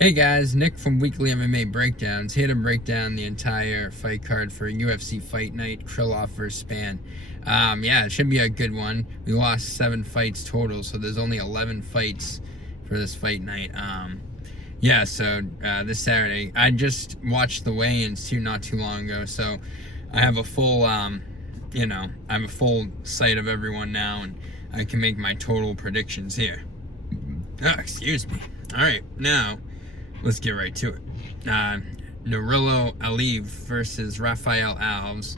Hey guys, Nick from Weekly MMA Breakdowns here to break down the entire fight card for UFC Fight Night, Krylov vs. Spann. Yeah, it should be a good one. We lost 7 fights total, so there's only 11 fights for this fight night. So this Saturday, I just watched the weigh-ins too not too long ago, so I have a full, I have a full sight of everyone now, and I can make my total predictions here. Oh, excuse me. All right, now let's get right to it. Nurullo Aliyev versus Rafael Alves.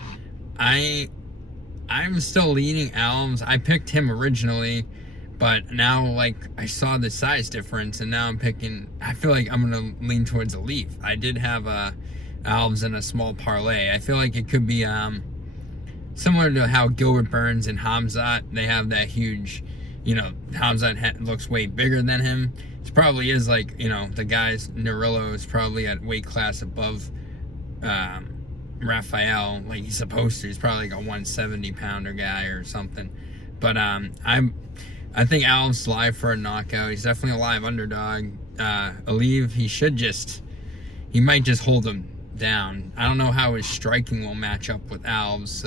I'm still leaning Alves. I picked him originally, but now I saw the size difference, and now I feel like I'm gonna lean towards Aliyev. I did have Alves in a small parlay. I feel like it could be similar to how Gilbert Burns and Hamzat, they have that huge, Hamzat looks way bigger than him. It probably is the guy's Nurullo is probably at weight class above Rafael, like he's supposed to. He's probably like a 170 pounder guy or something. But I think Alves live for a knockout. He's definitely a live underdog. Aliyev, he might just hold him down. I don't know how his striking will match up with Alves,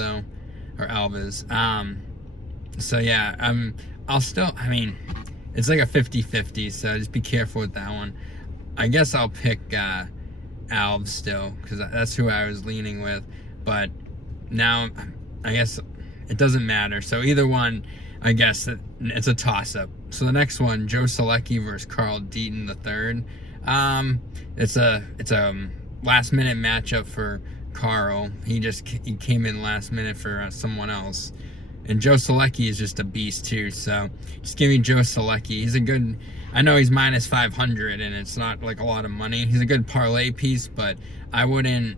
or Alves. It's like a 50-50, so just be careful with that one. I guess I'll pick Alves still, because that's who I was leaning with. But now, I guess it doesn't matter. So either one, I guess it's a toss-up. So the next one, Joe Solecki versus Carl Deaton III. It's a last-minute matchup for Carl. He came in last minute for someone else. And Joe Solecki is just a beast too, so just give me Joe Solecki. I know he's minus 500 and it's not like a lot of money. He's a good parlay piece, but I wouldn't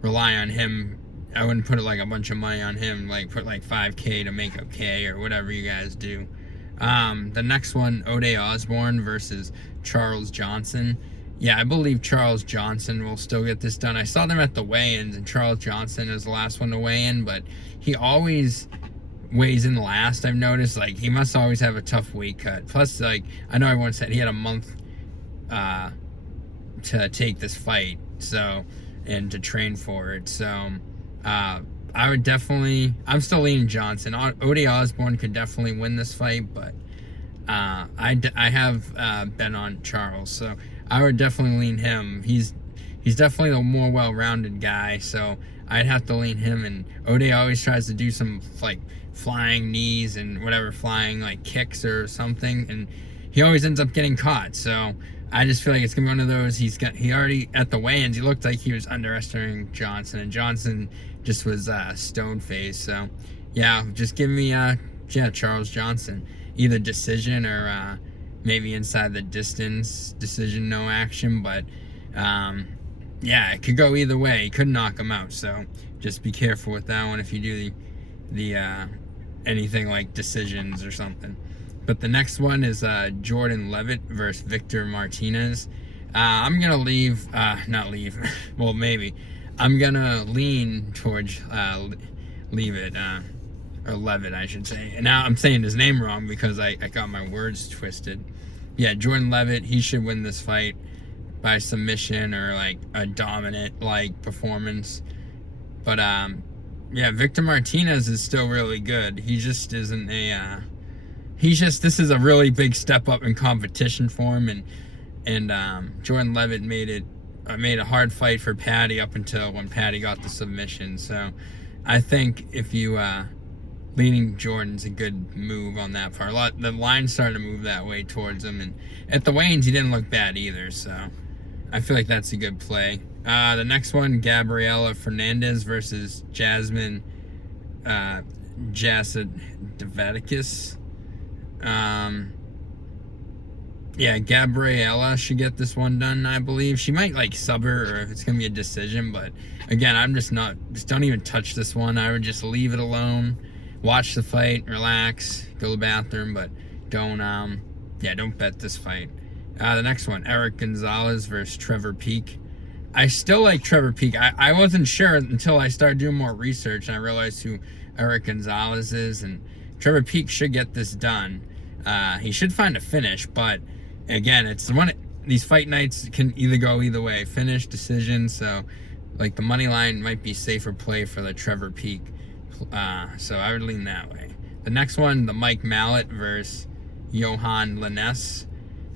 rely on him. I wouldn't put like a bunch of money on him, like put like 5K to make up K or whatever you guys do. The next one, Ode Osborne versus Charles Johnson. Yeah, I believe Charles Johnson will still get this done. I saw them at the weigh-ins, and Charles Johnson is the last one to weigh in, but he always weighs in last, I've noticed. He must always have a tough weight cut. Plus, I know everyone said he had a month to take this fight, and to train for it. So, I would definitely... I'm still leaning Johnson. Ode Osborne could definitely win this fight, but I have bet on Charles, so I would definitely lean him. He's definitely the more well-rounded guy, so I'd have to lean him. And Ode always tries to do some flying knees and whatever, flying kicks or something, and he always ends up getting caught. So I just feel like it's gonna be one of those. He already at the weigh-ins, he looked like he was underestimating Johnson, and Johnson just was stone-faced. So yeah, just give me Charles Johnson, either decision or maybe inside the distance decision, no action. But it could go either way. He could knock him out, so just be careful with that one if you do the anything like decisions or something. But the next one is Jordan Levitt versus Victor Martinez. I'm gonna not leave. Well, maybe I'm gonna lean towards Levitt. Or Levitt, I should say. And now I'm saying his name wrong because I got my words twisted. Yeah, Jordan Levitt, he should win this fight by submission or a dominant performance. But Victor Martinez is still really good. He just isn't this is a really big step up in competition for him, and Jordan Levitt made a hard fight for Patty up until when Patty got the submission. So I think if you leaning Jordan's a good move on that part. The line's starting to move that way towards him, and at the weigh-ins he didn't look bad either, so I feel like that's a good play. The next one, Gabriela Fernandez versus Jasmine Jasudavicius. Gabriela should get this one done, I believe. She might sub her, or if it's gonna be a decision, but again, I'm just don't even touch this one. I would just leave it alone. Watch the fight, relax, go to the bathroom, but don't bet this fight. The next one, Eric Gonzalez versus Trevor Peek. I still like Trevor Peek. I wasn't sure until I started doing more research, and I realized who Eric Gonzalez is, and Trevor Peek should get this done. He should find a finish, but again, it's one. these fight nights can either go either way, finish, decision. So like the money line might be safer play for the Trevor Peak. So I would lean that way. The next one, the Mike Mallet versus Johan Linnes.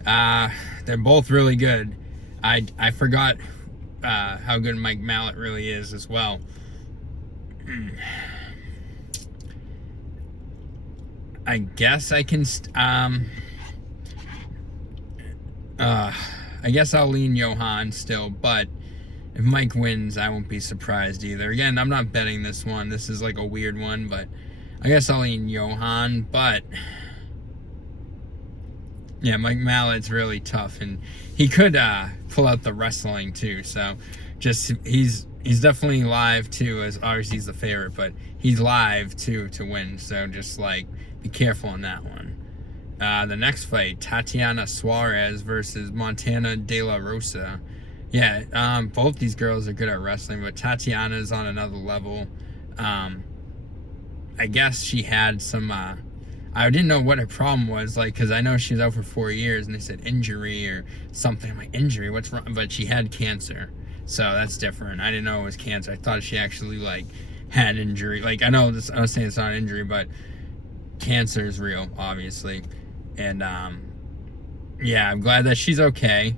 They're both really good. I forgot how good Mike Mallet really is as well. I guess I can. I guess I'll lean Johan still, but if Mike wins, I won't be surprised either. Again, I'm not betting this one. This is like a weird one, but I guess I'll lean Johan. But yeah, Mike Mallet's really tough, and he could pull out the wrestling too. So just he's definitely live too, as obviously he's the favorite, but he's live too to win. So just like be careful on that one. The next fight, Tatiana Suarez versus Montana De La Rosa. Yeah, both these girls are good at wrestling, but Tatiana's on another level. I guess she had some, I didn't know what her problem was, like, because I know she was out for 4 years, and they said injury or something. I'm like, injury? What's wrong? But she had cancer, so that's different. I didn't know it was cancer. I thought she actually, like, had injury. Like, I know this, I was saying it's not injury, but cancer is real, obviously. And, yeah, I'm glad that she's okay.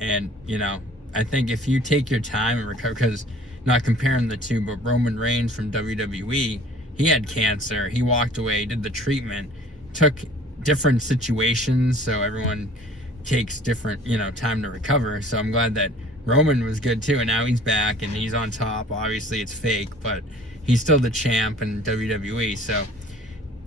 And, you know, I think if you take your time and recover, because not comparing the two, but Roman Reigns from WWE, he had cancer. He walked away, did the treatment, took different situations, so everyone takes different, you know, time to recover. So I'm glad that Roman was good too, and now he's back and he's on top. Obviously, it's fake, but he's still the champ in WWE. So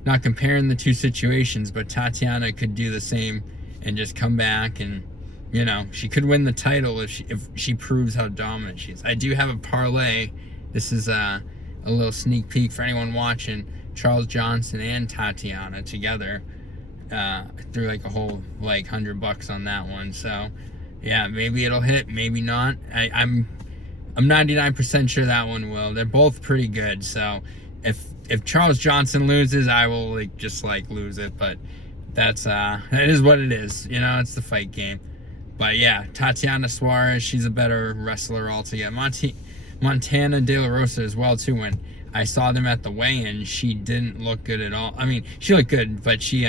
not comparing the two situations, but Tatiana could do the same and just come back, and you know, she could win the title if she proves how dominant she is. I do have a parlay. This is a little sneak peek for anyone watching. Charles Johnson and Tatiana together. Threw like a whole like $100 on that one. So yeah, maybe it'll hit, maybe not. I'm 99% sure that one will. They're both pretty good. So if Charles Johnson loses, I will like just like lose it. But that's it is what it is. You know, it's the fight game. But yeah, Tatiana Suarez, she's a better wrestler altogether. Montana De La Rosa as well too. When I saw them at the weigh-in, she didn't look good at all. I mean, she looked good, but she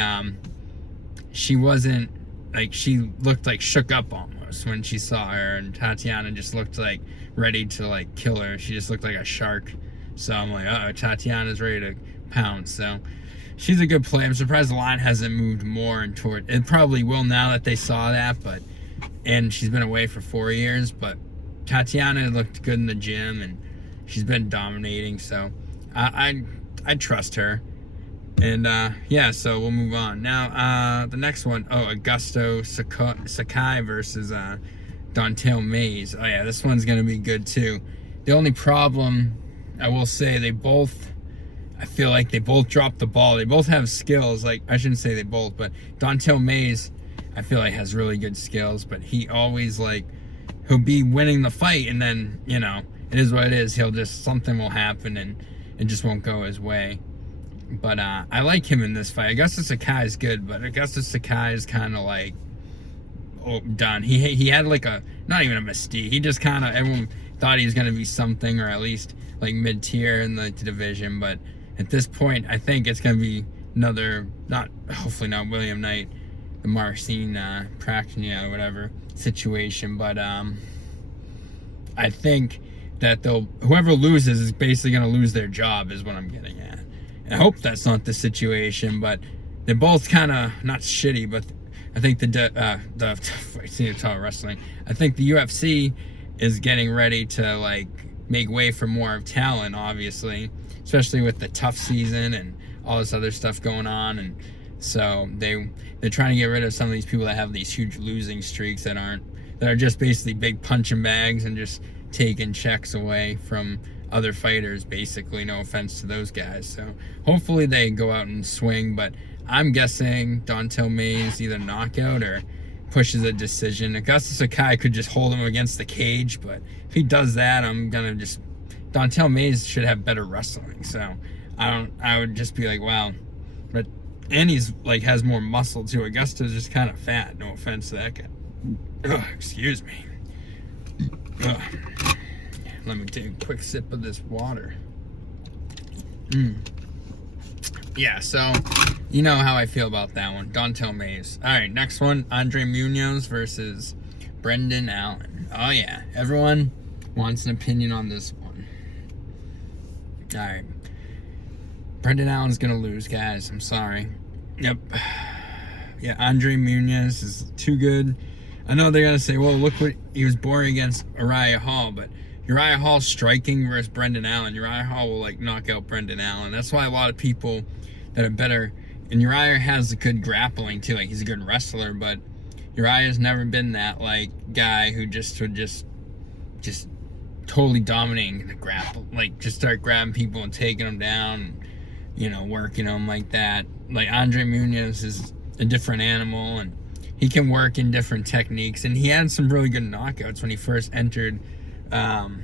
wasn't, like, she looked like shook up almost when she saw her, and Tatiana just looked like ready to like kill her. She just looked like a shark. So I'm like, uh-oh, Tatiana's ready to pounce. So she's a good play. I'm surprised the line hasn't moved more and toward it. Probably will now that they saw that, but and she's been away for 4 years, but Tatiana looked good in the gym and she's been dominating, so I trust her. And yeah, so we'll move on. Now the next one, Augusto Sakai versus Don'Tale Mayes. Oh yeah, this one's gonna be good too. The only problem, I will say, I feel like they both dropped the ball. They both have skills. Like, I shouldn't say they both, but Don'Tale Mayes, I feel like has really good skills, but he always like, he'll be winning the fight and then, you know, it is what it is. He'll just, something will happen and it just won't go his way. But I like him in this fight. Augusto Sakai is good, but Augusto Sakai is kind of like done. He had like a, not even a mystique. He just kind of, everyone thought he was going to be something, or at least like mid-tier in the division. But at this point, I think it's going to be another, hopefully not William Knight, the Marcin Practinia or whatever situation. But I think that whoever loses is basically going to lose their job, is what I'm getting at. And I hope that's not the situation, but they're both kind of not shitty. But I think wrestling, I think the UFC is getting ready to like make way for more of talent, obviously, especially with the tough season and all this other stuff going on. And so they're trying to get rid of some of these people that have these huge losing streaks that are just basically big punching bags and just taking checks away from other fighters, basically. No offense to those guys. So hopefully they go out and swing, but I'm guessing Don'Tale Mayes either knockout or pushes a decision. Augusto Sakai could just hold him against the cage, but if he does that, I'm gonna just, Don'Tale Mayes should have better wrestling. So I would just be like, wow. But and he's like has more muscle too. Augusto's just kind of fat. No offense to that guy. Excuse me. Ugh. Let me take a quick sip of this water. Yeah, so you know how I feel about that one. Dontel Mays. All right, next one, Andre Munoz versus Brendan Allen. Oh yeah, everyone wants an opinion on this one. All right, Brendan Allen's gonna lose, guys. I'm sorry. Yep. Yeah, Andre Munoz is too good. I know they're gonna say, well, look what he was boring against Uriah Hall, but Uriah Hall striking versus Brendan Allen. Uriah Hall will like knock out Brendan Allen. That's why a lot of people that are better, and Uriah has a good grappling too. Like he's a good wrestler, but Uriah's never been that like guy who would just totally dominating the grapple. Like just start grabbing people and taking them down, you know, working them like that. Like Andre Munoz is a different animal, and he can work in different techniques, and he had some really good knockouts when he first entered. When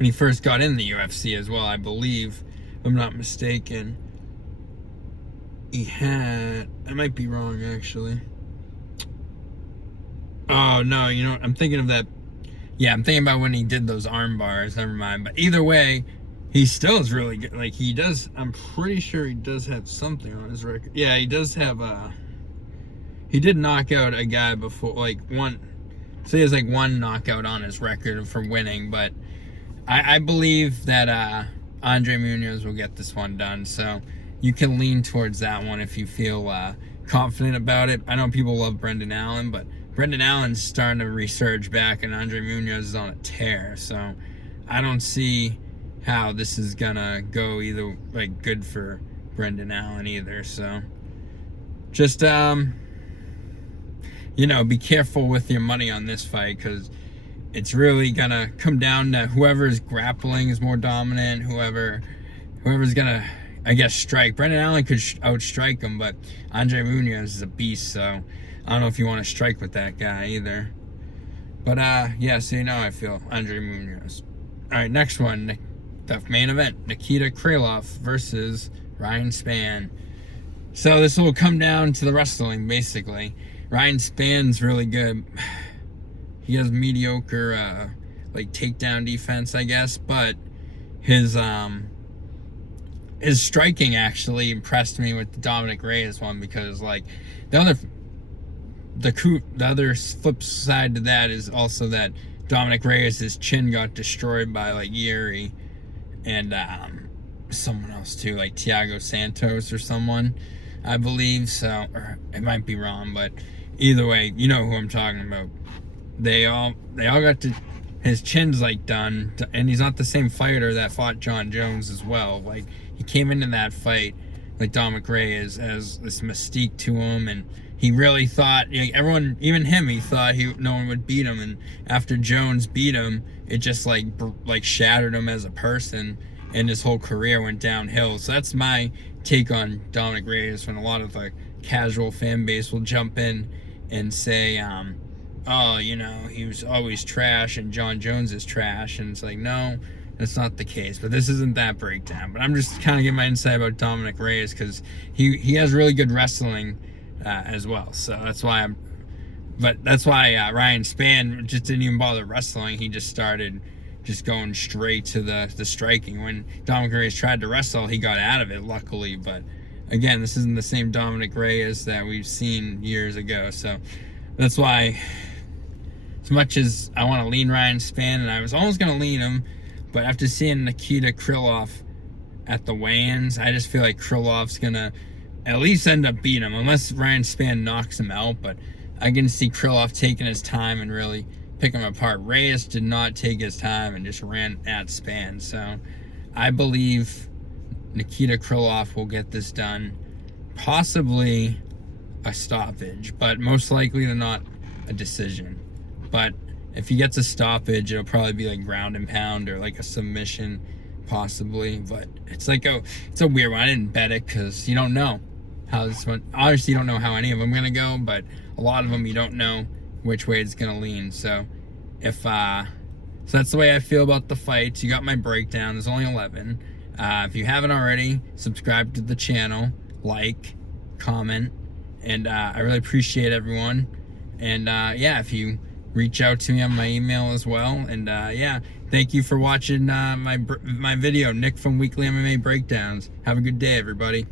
he first got in the UFC as well, I believe, if I'm not mistaken, he had, I might be wrong actually. Oh no, you know what? I'm thinking of that. Yeah, I'm thinking about when he did those arm bars. Never mind. But either way, he still is really good. Like he does, I'm pretty sure he does have something on his record. Yeah, he does have he did knock out a guy before, like one. So he has like one knockout on his record for winning, but I believe that Andre Munoz will get this one done. So you can lean towards that one if you feel confident about it. I know people love Brendan Allen, but Brendan Allen's starting to resurge back, and Andre Munoz is on a tear. So I don't see how this is gonna go either, like good for Brendan Allen either. So just you know, be careful with your money on this fight, because it's really gonna come down to whoever's grappling is more dominant, whoever's gonna, I guess, strike. Brendan Allen could outstrike him, but Andre Munoz is a beast, so I don't know if you want to strike with that guy either. But yeah, so you know how I feel, Andre Munoz. All right, next one, the main event, Nikita Krylov versus Ryan Spann. So this will come down to the wrestling, basically. Ryan Spann's really good. He has mediocre like takedown defense, I guess, but his striking actually impressed me with the Dominic Reyes one, because like the other flip side to that is also that Dominic Reyes' chin got destroyed by like Yuri and someone else too, like Thiago Santos or someone, I believe. So, or it might be wrong, but either way, you know who I'm talking about. They all got his chin's like done, and he's not the same fighter that fought John Jones as well. Like he came into that fight like Dominic Reyes as this mystique to him, and he really thought, like everyone, even him, he thought no one would beat him. And after Jones beat him, it just like shattered him as a person, and his whole career went downhill. So that's my take on Dominic Reyes, when a lot of like casual fan base will jump in and say, oh, you know, he was always trash and John Jones is trash. And it's like, no, that's not the case. But this isn't that breakdown. But I'm just kind of getting my insight about Dominic Reyes, because he has really good wrestling as well. So that's why Ryan Spann just didn't even bother wrestling. He just started just going straight to the striking. When Dominic Reyes tried to wrestle, he got out of it, luckily. But again, this isn't the same Dominic Reyes that we've seen years ago. So that's why, as much as I want to lean Ryan Spann, and I was almost going to lean him, but after seeing Nikita Krylov at the weigh-ins, I just feel like Krylov's going to at least end up beating him, unless Ryan Spann knocks him out. But I can see Krylov taking his time and really pick him apart. Reyes did not take his time and just ran at Spann. So I believe Nikita Krylov will get this done. Possibly a stoppage, but most likely than not a decision. But if he gets a stoppage, it'll probably be like ground and pound or like a submission, possibly. But it's a weird one. I didn't bet it because you don't know how this one. Obviously, you don't know how any of them are gonna go, but a lot of them you don't know which way it's gonna lean. So so that's the way I feel about the fights. You got my breakdown. There's only 11. If you haven't already, subscribe to the channel, like, comment, and I really appreciate everyone. And yeah, if you reach out to me on my email as well. And yeah, thank you for watching my video, Nick from Weekly MMA Breakdowns. Have a good day, everybody.